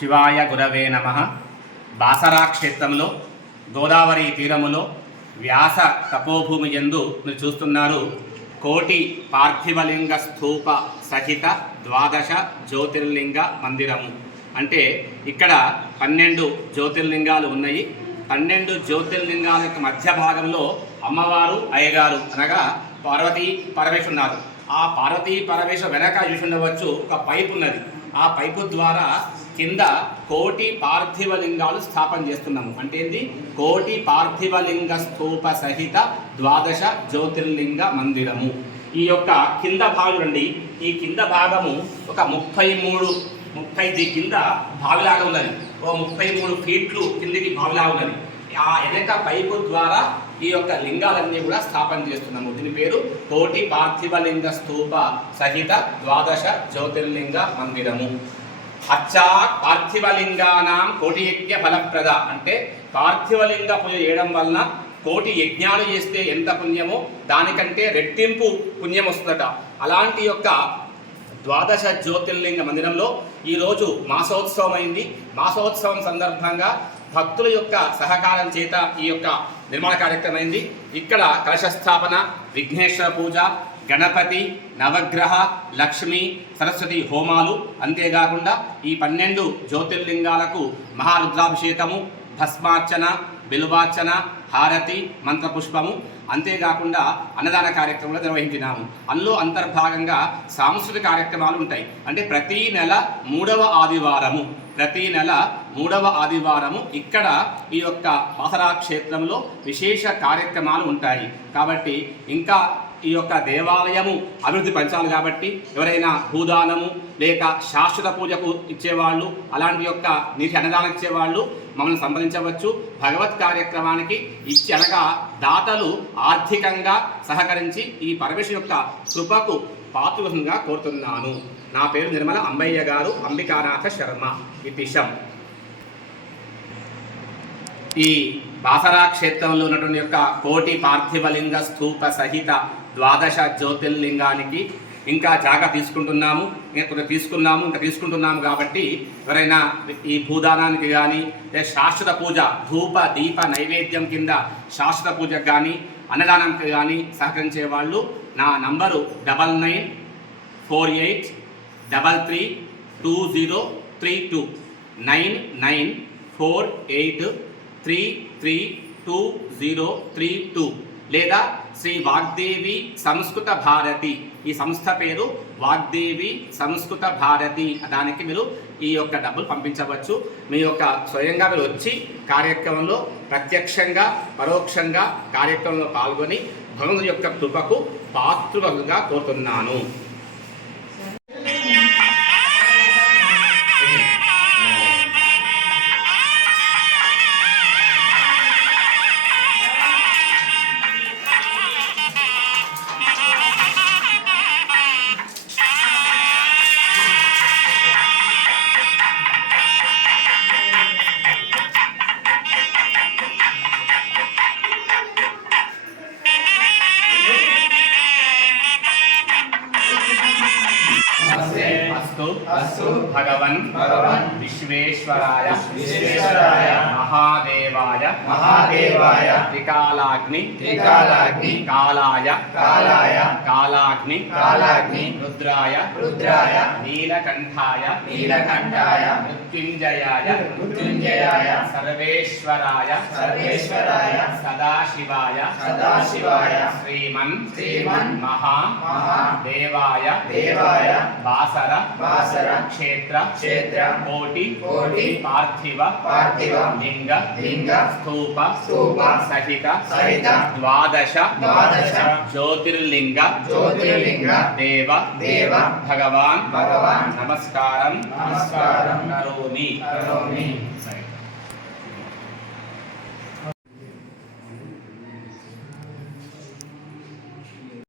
శివాయ గురవే నమ. బాసరా క్షేత్రంలో గోదావరి తీరములో వ్యాస తపోభూమి ఎందు మీరు చూస్తున్నారు కోటి పార్థివలింగ స్థూప సహిత ద్వాదశ జ్యోతిర్లింగ మందిరము. అంటే ఇక్కడ పన్నెండు జ్యోతిర్లింగాలు ఉన్నాయి. పన్నెండు జ్యోతిర్లింగాల యొక్క మధ్య భాగంలో అమ్మవారు అయ్యగారు అనగా పార్వతీ పరమేశ్వరు ఉన్నారు. ఆ పార్వతీ పరమేశ్వర వెనక చూసి ఉండవచ్చు ఒక పైపు ఉన్నది. ఆ పైపు ద్వారా కింద కోటి పార్థివ లింగాలు స్థాపన చేస్తున్నాము. అంటే ఏంది? కోటి పార్థివ లింగ స్థూప సహిత ద్వాదశ జ్యోతిర్లింగ మందిరము. ఈ యొక్క కింద భాగం నుండి ఈ కింద భాగము ఒక ముప్పై మూడు ముప్పై కింద బావిలాగా ఉన్నది. ఓ ముప్పై మూడు ఫీట్లు కిందికి బావిలాగా ఉన్నది. ఆ వెనక పైపు ద్వారా ఈ యొక్క లింగాలన్నీ కూడా స్థాపన చేస్తున్నాము దీని పేరు కోటి పార్థివలింగ స్థూప సహిత ద్వాదశ జ్యోతిర్లింగ మందిరము. అచ్చా పార్థివలింగానాం కోటి యజ్ఞ ఫలప్రద. అంటే పార్థివలింగ పూజ చేయడం వలన కోటి యజ్ఞాలు చేస్తే ఎంత పుణ్యమో దానికంటే రెట్టింపు పుణ్యం వస్తుందట. అలాంటి యొక్క ద్వాదశ జ్యోతిర్లింగ మందిరంలో ఈరోజు మాసోత్సవం అయింది మాసోత్సవం సందర్భంగా భక్తుల యొక్క సహకారం చేత ఈ యొక్క నిర్మాణ కార్యక్రమైంది ఇక్కడ కలశస్థాపన విఘ్నేశ్వర పూజ గణపతి నవగ్రహ లక్ష్మి సరస్వతి హోమాలు. అంతేకాకుండా ఈ పన్నెండు జ్యోతిర్లింగాలకు మహారుద్రాభిషేకము భస్మార్చన బిల్వార్చన హారతి మంత్రపుష్పము అంతేకాకుండా అన్నదాన కార్యక్రమాలు నిర్వహించినాము. అందులో అంతర్భాగంగా సాంస్కృతిక కార్యక్రమాలు ఉంటాయి. అంటే ప్రతి నెల మూడవ ఆదివారము ప్రతి నెల మూడవ ఆదివారము ఇక్కడ ఈ యొక్క పాసరా క్షేత్రంలో విశేష కార్యక్రమాలు ఉంటాయి. కాబట్టి ఇంకా ఈ యొక్క దేవాలయము అభివృద్ధి పెంచాలి కాబట్టి ఎవరైనా భూదానము లేక శాశ్వత పూజకు ఇచ్చేవాళ్ళు అలాంటి యొక్క నిధి అన్నదానం ఇచ్చేవాళ్ళు మమ్మల్ని సంప్రదించవచ్చు. భగవత్ కార్యక్రమానికి ఇచ్చి అనగా దాతలు ఆర్థికంగా సహకరించి ఈ పరమేశ్వరు యొక్క కృపకు పాత్రంగా కోరుతున్నాను. నా పేరు నిర్మల అంబయ్య గారు అంబికానాథ శర్మ ఇతిశం ఈ బాసరా క్షేత్రంలో ఉన్నటువంటి యొక్క కోటి పార్థివలింగ స్థూప సహిత ద్వాదశ జ్యోతిర్లింగానికి ఇంకా జాగా తీసుకుంటున్నాము ఇంకా తీసుకున్నాము ఇంకా తీసుకుంటున్నాము కాబట్టి ఎవరైనా ఈ భూదానానికి కానీ లేదా శాశ్వత పూజ ధూప దీప నైవేద్యం కింద శాశ్వత పూజకు కానీ అన్నదానానికి కానీ సహకరించే వాళ్ళు నా number double nine four eight double three two zero three two nine nine four eight three three two zero three two లేదా శ్రీ వాగ్దేవి సంస్కృత భారతి. ఈ సంస్థ పేరు వాగ్దేవి సంస్కృత భారతి. దానికి మీరు ఈ యొక్క డబ్బులు పంపించవచ్చు. మీ యొక్క స్వయంగా మీరు వచ్చి కార్యక్రమంలో ప్రత్యక్షంగా పరోక్షంగా కార్యక్రమంలో పాల్గొని భగవంతుని యొక్క కృపకు పాత్రులుగా కోరుతున్నాను. अस्तु भगवन् विश्वेश्वराय। विश्वेश्वराय। महादेवाय। महादेवाय। त्रिकालाग्नि। त्रिकालाग्नि। कालाय। कालाय। कालाग्नि। कालाग्नि। रुद्राय। रुद्राय। नीलकण्ठाय। नीलकण्ठाय। मृत्युञ्जयाय। मृत्युञ्जयाय। सर्वेश्वराय। सर्वेश्वराय। सदाशिवाय। सदाशिवाय। श्रीमन् श्रीमन् महा महा देवाय देवाय वासर वास బాసర క్షేత్ర క్షేత్ర కోటి కోటి పార్థివ పార్థివ లింగ లింగ స్థూప స్థూప సహిత సహిత ద్వాదశ ద్వాదశ జ్యోతిర్లింగ జ్యోతిర్లింగ దేవ దేవ భగవాన్ భగవాన్ నమస్కారం. నమస్కారం కరోమి.